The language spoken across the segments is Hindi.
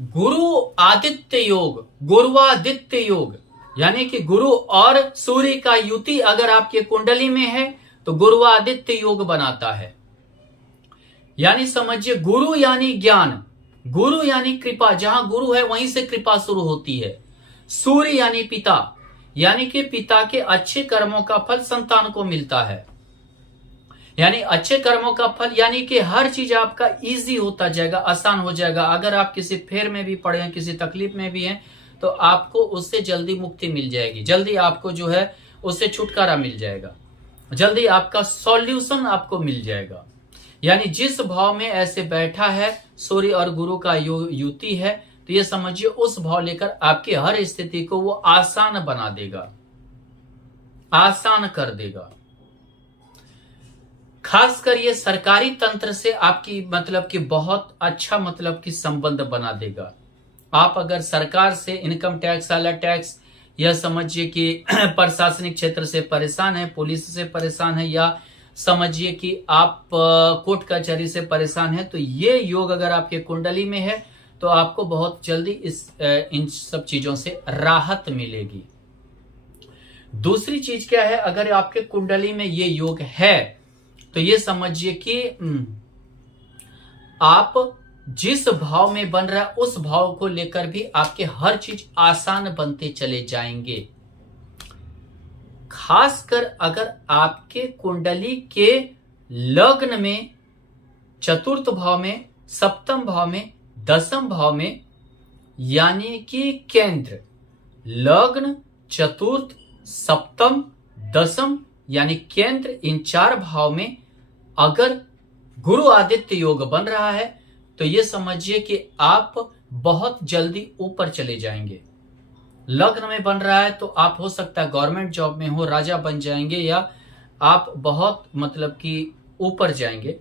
गुरु आदित्य योग, गुरुवादित्य योग, यानी कि गुरु और सूर्य का युति अगर आपके कुंडली में है तो गुरुवादित्य योग बनाता है। यानी समझिए, गुरु यानी ज्ञान, गुरु यानी कृपा, जहां गुरु है वहीं से कृपा शुरू होती है। सूर्य यानी पिता, यानी कि पिता के अच्छे कर्मों का फल संतान को मिलता है। यानी अच्छे कर्मों का फल, यानी कि हर चीज आपका इजी होता जाएगा, आसान हो जाएगा। अगर आप किसी फेर में भी पड़े हैं, किसी तकलीफ में भी हैं, तो आपको उससे जल्दी मुक्ति मिल जाएगी, जल्दी आपको जो है उससे छुटकारा मिल जाएगा, जल्दी आपका सॉल्यूशन आपको मिल जाएगा। यानी जिस भाव में ऐसे बैठा है सूर्य और गुरु का युति है, तो ये समझिए उस भाव लेकर आपकी हर स्थिति को वो आसान बना देगा, आसान कर देगा। खासकर ये सरकारी तंत्र से आपकी मतलब कि बहुत अच्छा मतलब कि संबंध बना देगा। आप अगर सरकार से, इनकम टैक्स, अलग टैक्स, यह समझिए कि प्रशासनिक क्षेत्र से परेशान है, पुलिस से परेशान है, या समझिए कि आप कोर्ट कचहरी से परेशान है, तो ये योग अगर आपके कुंडली में है तो आपको बहुत जल्दी इन सब चीजों से राहत मिलेगी। दूसरी चीज क्या है, अगर आपके कुंडली में ये योग है तो ये समझिए कि आप जिस भाव में बन रहा है उस भाव को लेकर भी आपके हर चीज आसान बनते चले जाएंगे। खासकर अगर आपके कुंडली के लग्न में, चतुर्थ भाव में, सप्तम भाव में, दसम भाव में, यानी कि केंद्र, लग्न, चतुर्थ, सप्तम, दसम यानी केंद्र, इन चार भाव में अगर गुरु आदित्य योग बन रहा है तो ये समझिए कि आप बहुत जल्दी ऊपर चले जाएंगे। लग्न में बन रहा है तो आप हो सकता है गवर्नमेंट जॉब में हो, राजा बन जाएंगे, या आप बहुत मतलब कि ऊपर जाएंगे।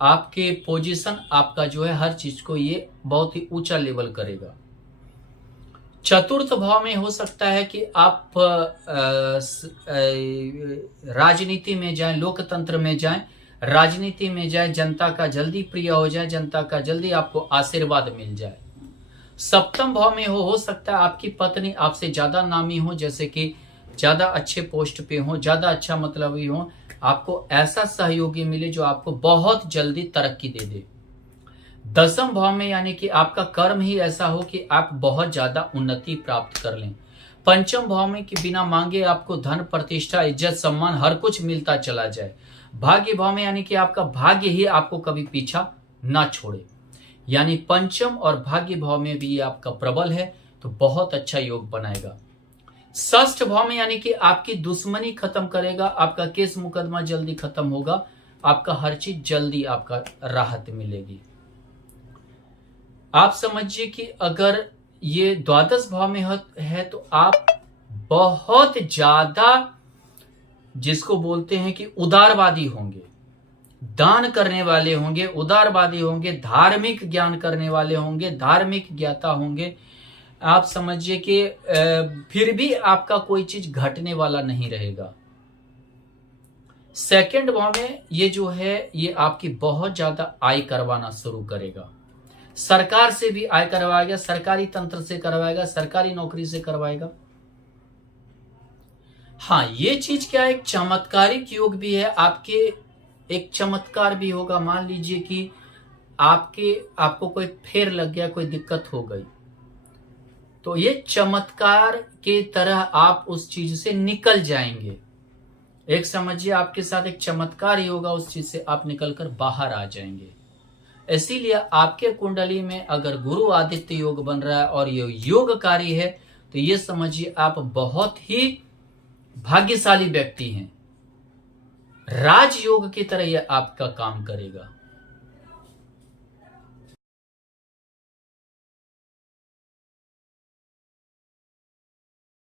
आपके पोजीशन, आपका जो है हर चीज को ये बहुत ही ऊंचा लेवल करेगा। चतुर्थ भाव में हो सकता है कि आप राजनीति में जाएं, लोकतंत्र में जाएं, राजनीति में जाएं, जनता का जल्दी प्रिय हो जाए, जनता का जल्दी आपको आशीर्वाद मिल जाए। सप्तम भाव में हो सकता है आपकी पत्नी आपसे ज्यादा नामी हो, जैसे कि ज्यादा अच्छे पोस्ट पे हो, ज्यादा अच्छा मतलब ही हो, आपको ऐसा सहयोगी मिले जो आपको बहुत जल्दी तरक्की दे दे। दसम भाव में यानी कि आपका कर्म ही ऐसा हो कि आप बहुत ज्यादा उन्नति प्राप्त कर लें। पंचम भाव में कि बिना मांगे आपको धन, प्रतिष्ठा, इज्जत, सम्मान हर कुछ मिलता चला जाए। भाग्य भाव में यानी कि आपका भाग्य ही आपको कभी पीछा ना छोड़े। यानी पंचम और भाग्य भाव में भी आपका प्रबल है तो बहुत अच्छा योग बनाएगा। षष्ठ भाव में यानी कि आपकी दुश्मनी खत्म करेगा, आपका केस मुकदमा जल्दी खत्म होगा, आपका हर चीज जल्दी आपका राहत मिलेगी। आप समझिए कि अगर ये द्वादश भाव में है तो आप बहुत ज्यादा, जिसको बोलते हैं कि उदारवादी होंगे, दान करने वाले होंगे, उदारवादी होंगे, धार्मिक ज्ञान करने वाले होंगे, धार्मिक ज्ञाता होंगे। आप समझिए कि फिर भी आपका कोई चीज घटने वाला नहीं रहेगा। सेकंड भाव में ये जो है ये आपकी बहुत ज्यादा आय करवाना शुरू करेगा। सरकार से भी आय करवाएगा, सरकारी तंत्र से करवाएगा, सरकारी नौकरी से करवाएगा। हाँ, ये चीज क्या है, एक चमत्कारिक योग भी है आपके, एक चमत्कार भी होगा। मान लीजिए कि आपको कोई फेर लग गया, कोई दिक्कत हो गई, तो ये चमत्कार के तरह आप उस चीज से निकल जाएंगे। एक समझिए आपके साथ एक चमत्कार ही होगा, उस चीज से आप निकलकर बाहर आ जाएंगे। इसीलिए आपके कुंडली में अगर गुरु आदित्य योग बन रहा है और ये योगकारी है तो ये समझिए आप बहुत ही भाग्यशाली व्यक्ति हैं। राजयोग की तरह यह आपका काम करेगा।